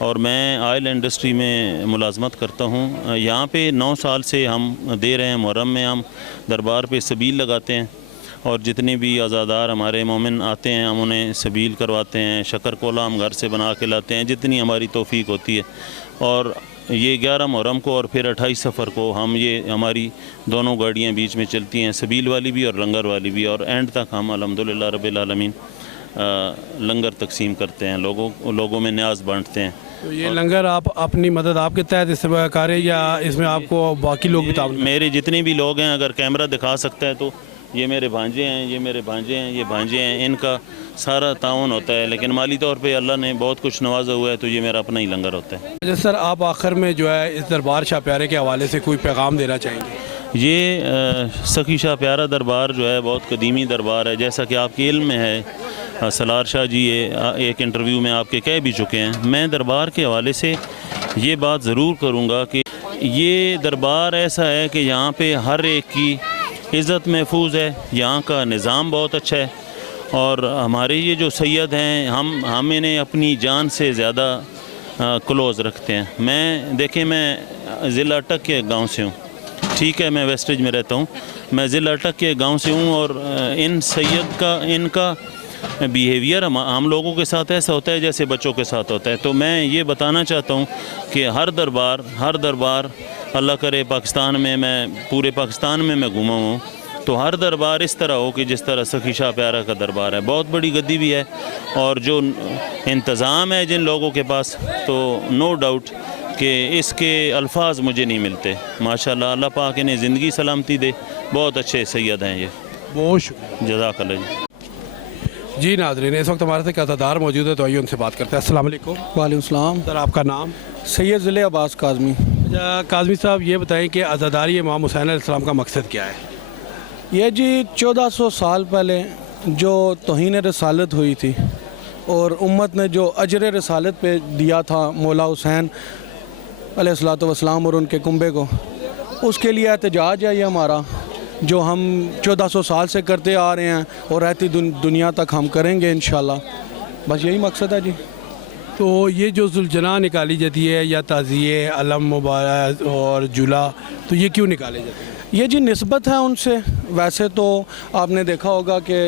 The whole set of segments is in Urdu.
اور میں آئل انڈسٹری میں ملازمت کرتا ہوں. یہاں پہ 9 سال سے ہم دے رہے ہیں. محرم میں ہم دربار پہ سبیل لگاتے ہیں اور جتنے بھی عزادار ہمارے مومن آتے ہیں ہم انہیں سبیل کرواتے ہیں. شکر کولا ہم گھر سے بنا کے لاتے ہیں جتنی ہماری توفیق ہوتی ہے. اور یہ 11 محرم کو اور پھر 28 صفر کو ہم یہ ہماری دونوں گاڑیاں بیچ میں چلتی ہیں, سبیل والی بھی اور لنگر والی بھی, اور اینڈ تک ہم الحمدللہ رب العالمین لنگر تقسیم کرتے ہیں, لوگوں میں نیاز بانٹتے ہیں. تو یہ لنگر آپ اپنی مدد آپ کے تحت استعمال کریں یا اس میں آپ کو باقی لوگ بھی تعاون؟ میرے جتنے بھی لوگ ہیں, اگر کیمرہ دکھا سکتا ہے تو یہ میرے بھانجے ہیں, یہ میرے بھانجے ہیں, یہ بھانجے ہیں, ان کا سارا تعاون ہوتا ہے. لیکن مالی طور پہ اللہ نے بہت کچھ نوازا ہوا ہے تو یہ میرا اپنا ہی لنگر ہوتا ہے. اچھا سر, آپ آخر میں جو ہے اس دربار شاہ پیارے کے حوالے سے کوئی پیغام دینا چاہیں گے؟ یہ سخی شاہ پیارا دربار جو ہے بہت قدیمی دربار ہے. جیسا کہ آپ کے علم میں ہے, سلار شاہ جی ایک انٹرویو میں آپ کے کہہ بھی چکے ہیں. میں دربار کے حوالے سے یہ بات ضرور کروں گا کہ یہ دربار ایسا ہے کہ یہاں پہ ہر ایک کی عزت محفوظ ہے. یہاں کا نظام بہت اچھا ہے اور ہمارے یہ جو سید ہیں ہم انہیں اپنی جان سے زیادہ کلوز رکھتے ہیں. دیکھیں میں ضلع اٹک کے گاؤں سے ہوں, ٹھیک ہے, میں ویسٹیج میں رہتا ہوں, میں ضلع اٹک کے گاؤں سے ہوں, اور ان سید کا ان کا بیہیویئر ہم لوگوں کے ساتھ ایسا ہوتا ہے جیسے بچوں کے ساتھ ہوتا ہے. تو میں یہ بتانا چاہتا ہوں کہ ہر دربار اللہ کرے پاکستان میں, میں پورے پاکستان میں گھوما ہوں, تو ہر دربار اس طرح ہو کہ جس طرح سخی شاہ پیارا کا دربار ہے. بہت بڑی گدی بھی ہے اور جو انتظام ہے جن لوگوں کے پاس, تو نو ڈاؤٹ کہ اس کے الفاظ مجھے نہیں ملتے. ماشاءاللہ, اللہ پاک انہیں زندگی سلامتی دے. بہت اچھے سید ہیں یہ. بہت شکریہ, جزاک اللہ جی. جی ناظرین, اس وقت ہمارے سے عزادار موجود ہے تو آئیے ان سے بات کرتے ہیں. السلام علیکم. وعلیکم السلام. سر آپ کا نام؟ سید ضلع عباس کاظمی. اچھا کاظمی صاحب, یہ بتائیں کہ عزاداری امام حسین علیہ السلام کا مقصد کیا ہے؟ یہ جی 1400 سال پہلے جو توہین رسالت ہوئی تھی اور امت نے جو اجر رسالت پہ دیا تھا مولا حسین علیہ الصلوۃ والسلام اور ان کے کنبے کو, اس کے لیے احتجاج ہے یہ ہمارا, جو ہم 1400 سال سے کرتے آ رہے ہیں اور رہتی دنیا تک ہم کریں گے انشاءاللہ. بس یہی مقصد ہے جی. تو یہ جو ذوالجناح نکالی جاتی ہے یا تعزیے, علم مبارک اور جلا, تو یہ کیوں نکالے جاتے ہیں؟ یہ جی نسبت ہے ان سے. ویسے تو آپ نے دیکھا ہوگا کہ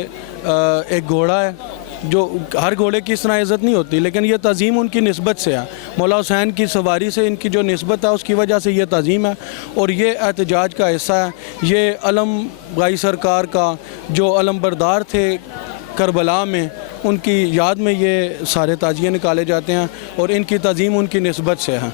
ایک گھوڑا ہے, جو ہر گھوڑے کی اس طرح عزت نہیں ہوتی, لیکن یہ تعظیم ان کی نسبت سے ہے. مولا حسین کی سواری سے ان کی جو نسبت ہے اس کی وجہ سے یہ تعظیم ہے, اور یہ احتجاج کا حصہ ہے. یہ علم بھائی سرکار کا جو علم بردار تھے کربلا میں, ان کی یاد میں یہ سارے تعزیے نکالے جاتے ہیں, اور ان کی تعظیم ان کی نسبت سے ہے.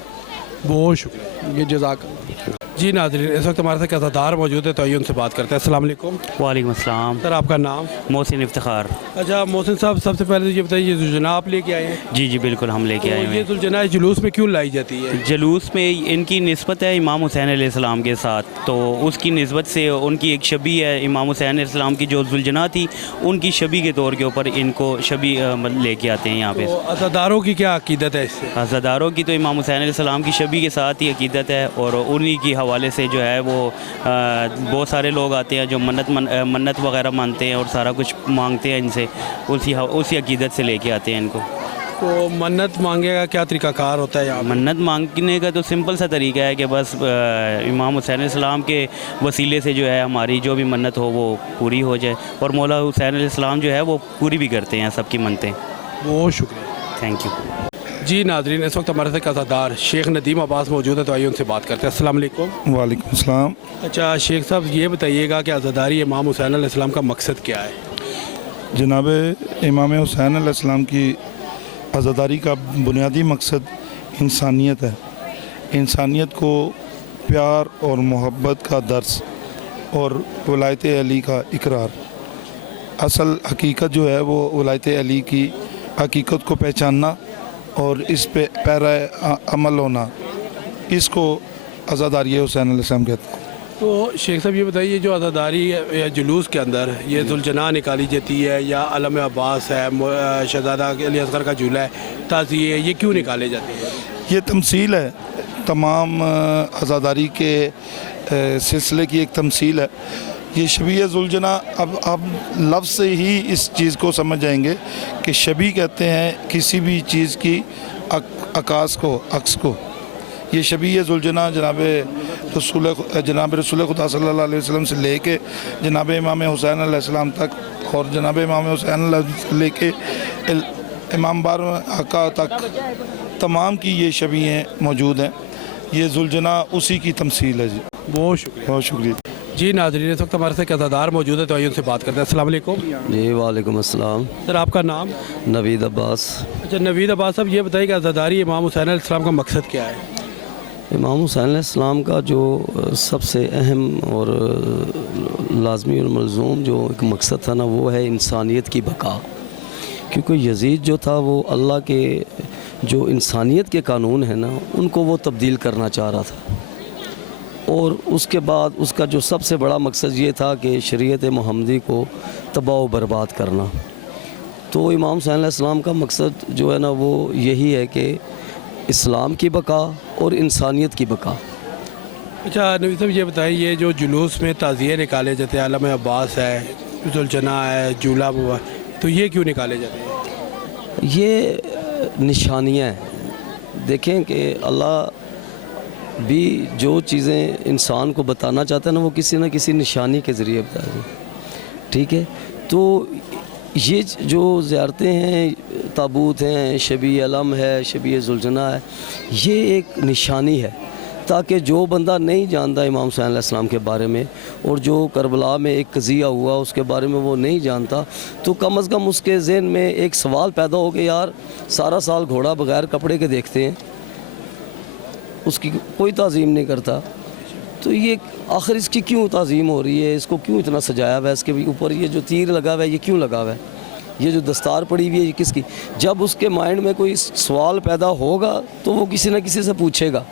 بہت شکریہ. یہ جزاک اللہ. جی ناظرین, اس وقت ہمارے سے عزادار موجود ہے تو آئیے ان سے بات کرتے ہیں. السلام علیکم. وعلیکم السلام. سر آپ کا نام؟ محسن افتخار. اچھا محسن صاحب, سب سے پہلے یہ بتائیے, یہ ذوالجناح آپ لے کے آئے ہیں؟ جی جی بالکل ہم لے کے آئے یہ ہوئے. ذوالجناح جلوس میں کیوں لائی جاتی ہے؟ جلوس میں ان کی نسبت ہے امام حسین علیہ السلام کے ساتھ, تو اس کی نسبت سے ان کی ایک شبیہ ہے امام حسین علیہ السلام کی جو ذوالجناح تھی, ان کی شبیہ کے طور کے اوپر ان کو شبیہ لے کے آتے ہیں یہاں پہ. تو عزاداروں کی کیا عقیدت ہے اس سے؟ عزاداروں کی تو امام حسین علیہ السلام کی شبیہ کے ساتھ ہی عقیدت ہے, اور انہی کی حوالے سے جو ہے وہ بہت سارے لوگ آتے ہیں جو منت وغیرہ مانتے ہیں اور سارا کچھ مانگتے ہیں ان سے, اسی عقیدت سے لے کے آتے ہیں ان کو. تو منت مانگے کا کیا طریقہ کار ہوتا ہے یہاں؟ منت مانگنے کا تو سمپل سا طریقہ ہے کہ بس امام حسین علیہ السلام کے وسیلے سے جو ہے ہماری جو بھی منت ہو وہ پوری ہو جائے, اور مولا حسین علیہ السلام جو ہے وہ پوری بھی کرتے ہیں سب کی منتیں. بہت شکریہ. Thank you. جی ناظرین, اس وقت ہمارے سے عزادار شیخ ندیم عباس موجود ہے تو آئیے ان سے بات کرتے ہیں. السلام علیکم. وعلیکم السلام. اچھا شیخ صاحب, یہ بتائیے گا کہ عزاداری امام حسین علیہ السلام کا مقصد کیا ہے؟ جناب امام حسین علیہ السلام کی عزاداری کا بنیادی مقصد انسانیت ہے. انسانیت کو پیار اور محبت کا درس اور ولایت علی کا اقرار. اصل حقیقت جو ہے وہ ولایت علی کی حقیقت کو پہچاننا اور اس پہ پیرا عمل ہونا, اس کو عزاداری حسین علیہ السلام کہتے ہیں. تو شیخ صاحب یہ بتائیے, جو عزاداری یا جلوس کے اندر یہ ذوالجناح نکالی جاتی ہے یا علم عباس ہے, شہزادہ علی اصغر کا جھولا ہے, تعزیے, یہ کیوں نکالے جاتے ہیں؟ یہ تمثیل ہے, تمام عزاداری کے سلسلے کی ایک تمثیل ہے. یہ شبیہ ذوالجناح, اب لفظ سے ہی اس چیز کو سمجھ جائیں گے کہ شبیہ کہتے ہیں کسی بھی چیز کی عکاس کو عکس کو یہ شبیہ ذوالجناح جناب رسول خدا صلی اللہ علیہ وسلم سے لے کے جناب امام حسین علیہ السلام تک اور جناب امام حسین علیہ سے لے کے امام بارہ آقا تک تمام کی یہ شبیہیں موجود ہیں. یہ ذوالجناح اسی کی تمثیل ہے جی. بہت شکریہ. بہت شکریہ. جی ناظرین اس وقت ہمارے ساتھ عزادار موجود ہے تو آئیے ان سے بات کرتے ہیں. السلام علیکم. جی وعلیکم السلام. سر آپ کا نام؟ نوید عباس. اچھا نوید عباس صاحب یہ بتائیے کہ عزاداری امام حسین علیہ السلام کا مقصد کیا ہے؟ امام حسین علیہ السلام کا جو سب سے اہم اور لازمی اور ملزوم جو ایک مقصد تھا نا وہ ہے انسانیت کی بقا. کیونکہ یزید جو تھا وہ اللہ کے جو انسانیت کے قانون ہیں نا ان کو وہ تبدیل کرنا چاہ رہا تھا. اور اس کے بعد اس کا جو سب سے بڑا مقصد یہ تھا کہ شریعت محمدی کو تباہ و برباد کرنا. تو امام حسین علیہ السلام کا مقصد جو ہے نا وہ یہی ہے کہ اسلام کی بقا اور انسانیت کی بقا. اچھا نوید صاحب یہ بتائیے یہ جو جلوس میں تعزیے نکالے جاتے ہیں علامہ عباس ہے ذوالجناح ہے جولا بوا تو یہ کیوں نکالے جاتے ہیں؟ یہ نشانیاں ہیں. دیکھیں کہ اللہ بھی جو چیزیں انسان کو بتانا چاہتا ہے نا وہ کسی نہ کسی نشانی کے ذریعے بتایا جائے. ٹھیک ہے تو یہ جو زیارتیں ہیں تابوت ہیں شبیہ علم ہے شبیہ ذوالجناح ہے یہ ایک نشانی ہے تاکہ جو بندہ نہیں جانتا امام حسین علیہ السلام کے بارے میں اور جو کربلا میں ایک قضیہ ہوا اس کے بارے میں وہ نہیں جانتا تو کم از کم اس کے ذہن میں ایک سوال پیدا ہو کہ یار سارا سال گھوڑا بغیر کپڑے کے دیکھتے ہیں اس کی کوئی تعظیم نہیں کرتا تو یہ آخر اس کی کیوں تعظیم ہو رہی ہے اس کو کیوں اتنا سجایا ہوا ہے اس کے اوپر یہ جو تیر لگا ہوا ہے یہ کیوں لگا ہوا ہے یہ جو دستار پڑی ہوئی ہے یہ کس کی. جب اس کے مائنڈ میں کوئی سوال پیدا ہوگا تو وہ کسی نہ کسی سے پوچھے گا.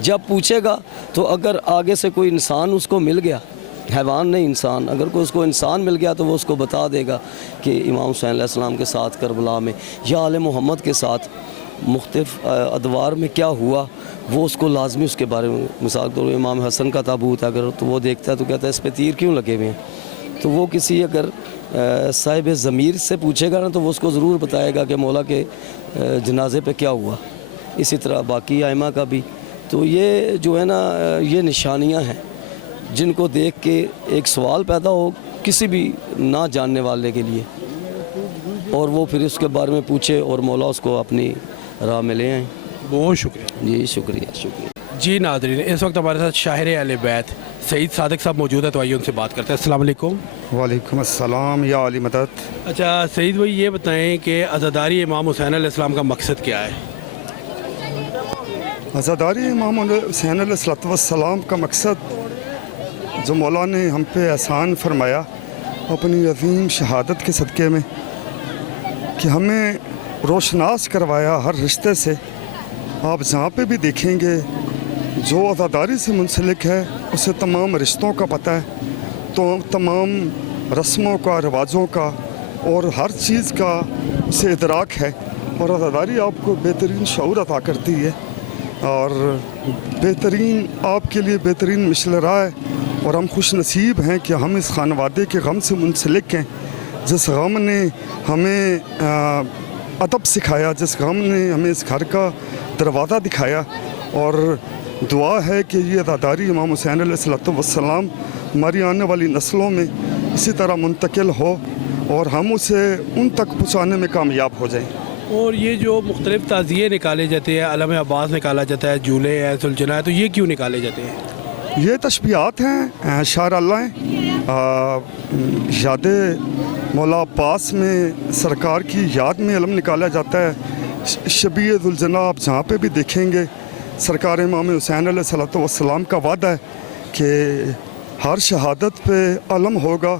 جب پوچھے گا تو اگر آگے سے کوئی انسان اس کو مل گیا حیوان نہیں انسان اگر کوئی اس کو انسان مل گیا تو وہ اس کو بتا دے گا کہ امام حسین علیہ السلام کے ساتھ کربلا میں یا آل محمد کے ساتھ مختلف ادوار میں کیا ہوا وہ اس کو لازمی اس کے بارے میں. مثال کے طور پر امام حسن کا تابوت اگر تو وہ دیکھتا ہے تو کہتا ہے اس پہ تیر کیوں لگے ہوئے ہیں تو وہ کسی اگر صاحب ضمیر سے پوچھے گا نا تو وہ اس کو ضرور بتائے گا کہ مولا کے جنازے پہ کیا ہوا. اسی طرح باقی ائمہ کا بھی. تو یہ جو ہے نا یہ نشانیاں ہیں جن کو دیکھ کے ایک سوال پیدا ہو کسی بھی نہ جاننے والے کے لیے اور وہ پھر اس کے بارے میں پوچھے اور مولا اس کو اپنی راہ میں لے آئیں. بہت شکریہ. جی شکریہ شکریہ. جی ناظرین اس وقت ہمارے ساتھ شاعر اہل بیت سعید صادق صاحب موجود ہے تو آئیے ان سے بات کرتے ہیں. السلام علیکم. وعلیکم السلام یا علی مدد. اچھا سعید بھائی یہ بتائیں کہ عزاداری امام حسین علیہ السلام کا مقصد کیا ہے؟ عزاداری امام حسین علیہ السلام کا مقصد جو مولا نے ہم پہ احسان فرمایا اپنی عظیم شہادت کے صدقے میں کہ ہمیں روشناس کروایا ہر رشتے سے. آپ جہاں پہ بھی دیکھیں گے جو عزاداری سے منسلک ہے اسے تمام رشتوں کا پتہ ہے تو تمام رسموں کا رواجوں کا اور ہر چیز کا اسے ادراک ہے اور عزاداری آپ کو بہترین شعور عطا کرتی ہے اور بہترین آپ کے لیے بہترین مشل راہ ہے. اور ہم خوش نصیب ہیں کہ ہم اس خانوادے کے غم سے منسلک ہیں جس غم نے ہمیں ادب سکھایا جس غم نے ہمیں اس گھر کا دروازہ دکھایا اور دعا ہے کہ یہ عزاداری امام حسین علیہ السلام ہماری آنے والی نسلوں میں اسی طرح منتقل ہو اور ہم اسے ان تک پہنچانے میں کامیاب ہو جائیں. اور یہ جو مختلف تعزیے نکالے جاتے ہیں علامہ عباس نکالا جاتا ہے جولے ہے ذوالجناح ہے تو یہ کیوں نکالے جاتے ہیں؟ یہ تشبیہات ہیں شاعر اللہ ہیں. یاد مولا عباس میں سرکار کی یاد میں علم نکالا جاتا ہے. شبیہ ذوالجناح آپ جہاں پہ بھی دیکھیں گے سرکار امام حسین علیہ السلام کا وعدہ ہے کہ ہر شہادت پہ علم ہوگا.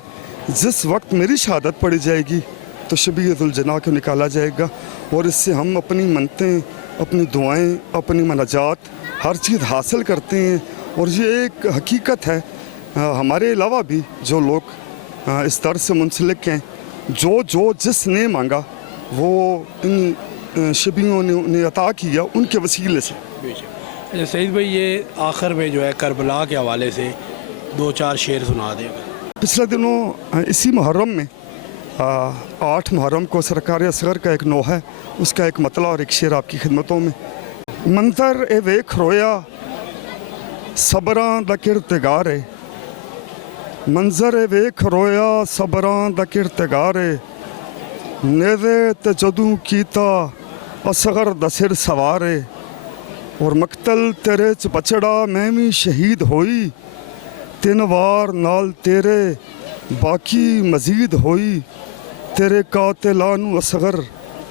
جس وقت میری شہادت پڑھی جائے گی تو شبیہ ذوالجناح کو نکالا جائے گا اور اس سے ہم اپنی منتیں اپنی دعائیں اپنی مناجات ہر چیز حاصل کرتے ہیں. اور یہ ایک حقیقت ہے ہمارے علاوہ بھی جو لوگ اس در سے منسلک ہیں جو جس نے مانگا وہ ان شبیوں نے انہیں عطا کیا ان کے وسیلے سے. سعید بھائی یہ آخر میں جو ہے کربلا کے حوالے سے 2-4 شعر سنا دیں. پچھلے دنوں اسی محرم میں 8 محرم کو سرکار اصغر کا ایک نوحہ ہے اس کا ایک مطلع اور ایک شعر آپ کی خدمتوں میں. ਮੰਜ਼ਰ ਇਹ ਵੇਖ ਰੋਇਆ ਸਬਰਾਂ ਦਾ ਕਿਰਤਗਾਰ ਏ ਮੰਜ਼ਰ ਇਹ ਵੇਖ ਰੋਇਆ ਸਬਰਾਂ ਦਾ ਕਿਰਤਗਾਰ ਏ ਨੇਵੇ ਤੇ ਜਦੋਂ ਕੀਤਾ ਅਸਗਰ ਦਾ ਸਿਰ ਸਵਾਰ ਏ ਔਰ ਮਕਤਲ ਤੇਰੇ ਚ ਬਚੜਾ ਮੈਂ ਵੀ ਸ਼ਹੀਦ ਹੋਈ 3 ਵਾਰ ਨਾਲ ਤੇਰੇ ਬਾਕੀ ਮਜ਼ੀਦ ਹੋਈ ਤੇਰੇ ਕਾਤਲਾਂ ਨੂੰ ਅਸਗਰ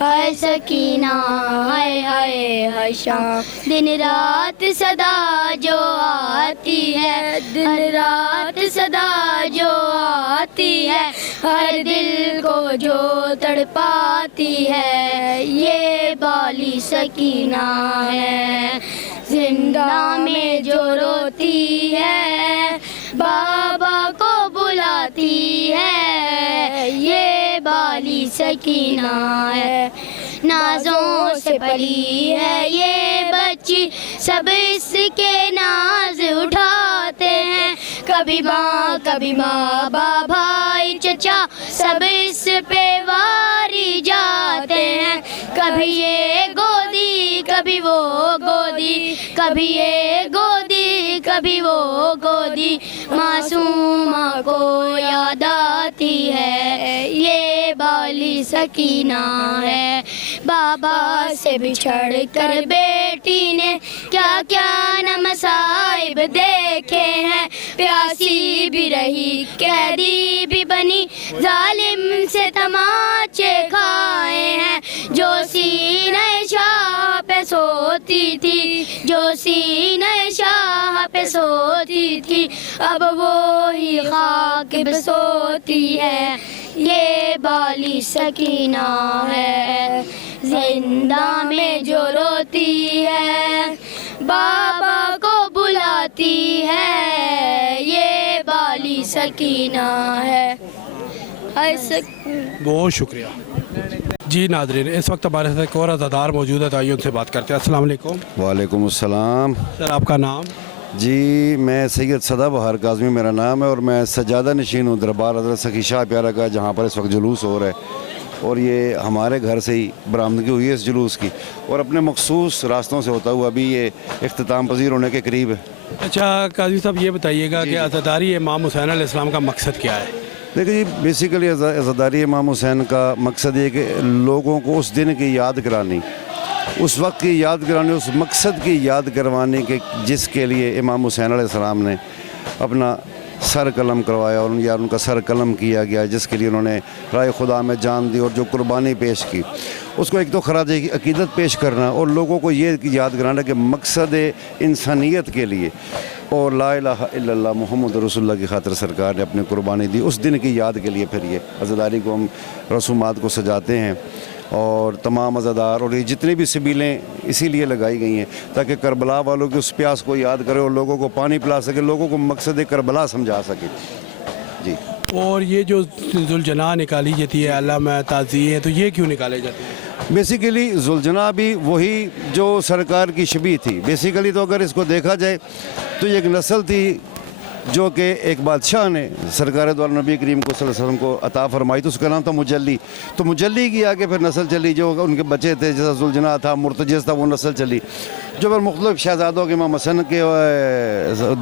ہائے سکینہ ہائے ہائے ہائے شام دن رات صدا جو آتی ہے دن رات صدا جو آتی ہے ہر دل کو جو تڑپاتی ہے یہ بالی سکینہ ہے زندہ میں جو روتی ہے بابا کو بلاتی ہے یہ بالی سکینہ ہے نازوں سے پلی ہے یہ بچی سب اس کے ناز اٹھاتے ہیں کبھی ماں بابا بھائی چچا سب اس پہ واری جاتے ہیں کبھی یہ گودی کبھی وہ گودی کبھی یہ گودی کبھی وہ گودی معصومہ کو یاد آتی ہے یہ بالی سکینہ ہے بابا سے بچھڑ کر بیٹی نے کیا کیا نہ مصائب دیکھے ہیں پیاسی بھی رہی قیدی بھی بنی ظالم سے تماچے کھائے ہیں جو سینہ شاہ پہ سوتی تھی جو سینہ شاہ پہ سوتی تھی اب وہی خاک پہ سوتی ہے یہ بالی سکینہ ہے زندہ میں جو روتی ہے بابا کو بلاتی ہے یہ بالی سکینہ ہے بہت شکریہ جی ناظرین اس وقت ہمارے ساتھ ایک اور عزادار موجود ہے تو آئیے ان سے بات کرتے ہیں السلام علیکم وعلیکم السلام سر آپ کا نام جی میں سید سدا بہار کاظمی میرا نام ہے اور میں سجادہ نشین ہوں دربار حضرت سخی شاہ پیارا کا جہاں پر اس وقت جلوس ہو رہا ہے اور یہ ہمارے گھر سے ہی برآمدگی ہوئی ہے اس جلوس کی اور اپنے مخصوص راستوں سے ہوتا ہوا ابھی یہ اختتام پذیر ہونے کے قریب ہے اچھا قاضی صاحب یہ بتائیے گا کہ عزاداری امام حسین علیہ السلام کا مقصد کیا ہے دیکھیں جی بیسیکلی عزاداری امام حسین کا مقصد یہ کہ لوگوں کو اس دن کی یاد کرانی اس وقت کی یاد کرانی اس مقصد کی یاد کروانے کے جس کے لیے امام حسین علیہ السلام نے اپنا سر قلم کروایا اور یا ان کا سر قلم کیا گیا جس کے لیے انہوں نے رائے خدا میں جان دی اور جو قربانی پیش کی اس کو ایک تو خراج عقیدت پیش کرنا اور لوگوں کو یہ یاد کرانا کہ مقصد انسانیت کے لیے اور لا الہ الا اللہ محمد رسول اللہ کی خاطر سرکار نے اپنی قربانی دی اس دن کی یاد کے لیے پھر یہ عزاداری کو ہم رسومات کو سجاتے ہیں اور تمام عزادار اور یہ جتنی بھی سبیلیں اسی لیے لگائی گئی ہیں تاکہ کربلا والوں کی اس پیاس کو یاد کرے اور لوگوں کو پانی پلا سکے لوگوں کو مقصد کربلا سمجھا سکے جی اور یہ جو ذوالجناح نکالی جاتی ہے علامہ تعزیے تو یہ کیوں نکالے جاتے ہیں بیسیکلی ذوالجناح بھی وہی جو سرکار کی شبیہ تھی بیسیکلی تو اگر اس کو دیکھا جائے تو یہ ایک نسل تھی جو کہ ایک بادشاہ نے سرکار دو عالم نبی کریم کو صلی اللہ علیہ وسلم کو عطا فرمائی تو اس کا نام تھا مجلی تو مجلی کی آگے پھر نسل چلی جو ان کے بچے تھے جیسا ذوالجناح تھا مرتجز تھا وہ نسل چلی جو پھر مختلف شہزادوں کے امام حسن کے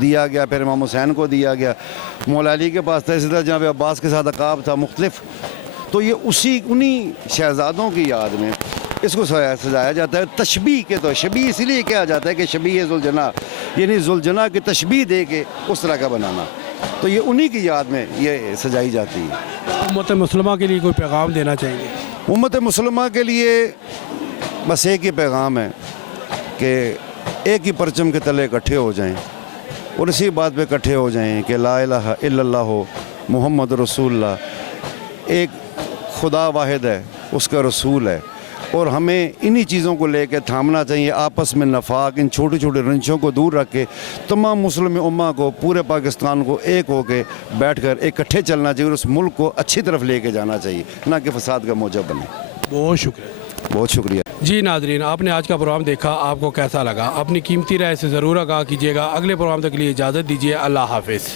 دیا گیا پھر امام حسین کو دیا گیا مولا علی کے پاس تھا اسی طرح جہاں پہ عباس کے ساتھ عقاب تھا مختلف تو یہ انہی شہزادوں کی یاد میں اس کو سجایا جاتا ہے تشبیہ کے تو شبیہ اسی لیے کہا جاتا ہے کہ شبیہ ذوالجناح یعنی ذوالجناح کی تشبیہ دے کے اس طرح کا بنانا تو یہ انہی کی یاد میں یہ سجائی جاتی ہے امت مسلمہ کے لیے کوئی پیغام دینا چاہیے امت مسلمہ کے لیے بس ایک ہی پیغام ہے کہ ایک ہی پرچم کے تلے اکٹھے ہو جائیں اور اسی بات پہ اکٹھے ہو جائیں کہ لا الہ الا اللہ ہو محمد رسول اللہ ایک خدا واحد ہے اس کا رسول ہے اور ہمیں انہی چیزوں کو لے کے تھامنا چاہیے آپس میں نفاق ان چھوٹے چھوٹے رنچوں کو دور رکھ کے تمام مسلم امہ کو پورے پاکستان کو ایک ہو کے بیٹھ کر اکٹھے چلنا چاہیے اور اس ملک کو اچھی طرف لے کے جانا چاہیے نہ کہ فساد کا موجب بنے بہت شکریہ بہت شکریہ جی ناظرین آپ نے آج کا پروگرام دیکھا آپ کو کیسا لگا اپنی قیمتی رائے سے ضرور آگاہ کیجیے گا اگلے پروگرام تک کے لیے اجازت دیجیے اللہ حافظ